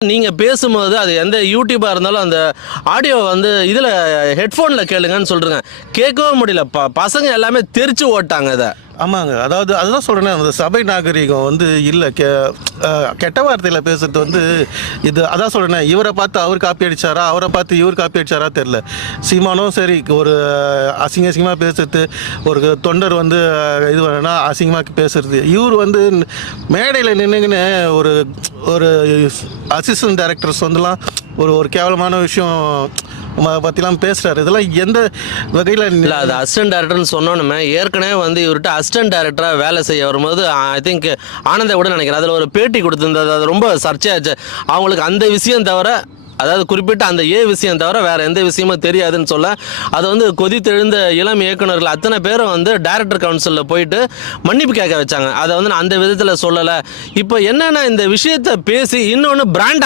நீங்கள் பேசும்போது அது எந்த யூடியூபாக இருந்தாலும் அந்த ஆடியோ வந்து இதில் ஹெட்ஃபோனில் கேளுங்கன்னு சொல்கிறேங்க கேட்கவே முடியல. ப பசங்க எல்லாமே தெரிச்சு ஓட்டாங்க இதை. ஆமாங்க. அதாவது அதுதான் சொல்கிறேன் அந்த சபை நாகரிகம் வந்து இல்லை. கெ கெட்ட வார்த்தையில் பேசுறது வந்து இது அதான் சொல்கிறேன் இவரை பார்த்து அவர் காப்பி அடிச்சாரா? அவரை பார்த்து இவர் காப்பி அடித்தாரா தெரில சீமானும் சரி ஒரு அசிங்க அசிங்கமாக பேசுறது ஒரு தொண்டர் வந்து இது வேணும்னா அசிங்கமாக பேசுறது. இவர் வந்து மேடையில் நின்றுங்கன்னு ஒரு ஒரு அசிஸ்டன்ட் டைரக்டர்ஸ் வந்துலாம் ஒரு ஒரு கேவலமான விஷயம் பற்றிலாம் பேசுகிறாரு இதெல்லாம் எந்த வகையில் இல்லை அது அசிஸ்டன்ட் டேரக்டர்னு சொன்னோன்னு ஏற்கனவே வந்து இவர்கிட்ட அசிஸ்டன்ட் டேரக்டராக வேலை செய்ய வரும்போது ஐ திங்க் ஆனந்த கூட நினைக்கிறேன். அதில் ஒரு பேட்டி கொடுத்துருந்தது. அது ரொம்ப சர்ச்சையாச்சு. அவங்களுக்கு அந்த விஷயம் தவிர அதாவது குறிப்பிட்ட அந்த ஏ விஷயம் தவிர வேற எந்த விஷயமும் தெரியாதுன்னு சொல்ல அது வந்து கொதித்தெழுந்த இளம் இயக்குனர்கள் அத்தனை பேரும் வந்து டைரக்டர் கவுன்சிலில் போயிட்டு மன்னிப்பு கேட்க வச்சாங்க. அதை வந்து நான் அந்த விதத்தில் சொல்லலை. இப்போ என்னென்னா இந்த விஷயத்தை பேசி இன்னொன்று பிராண்ட்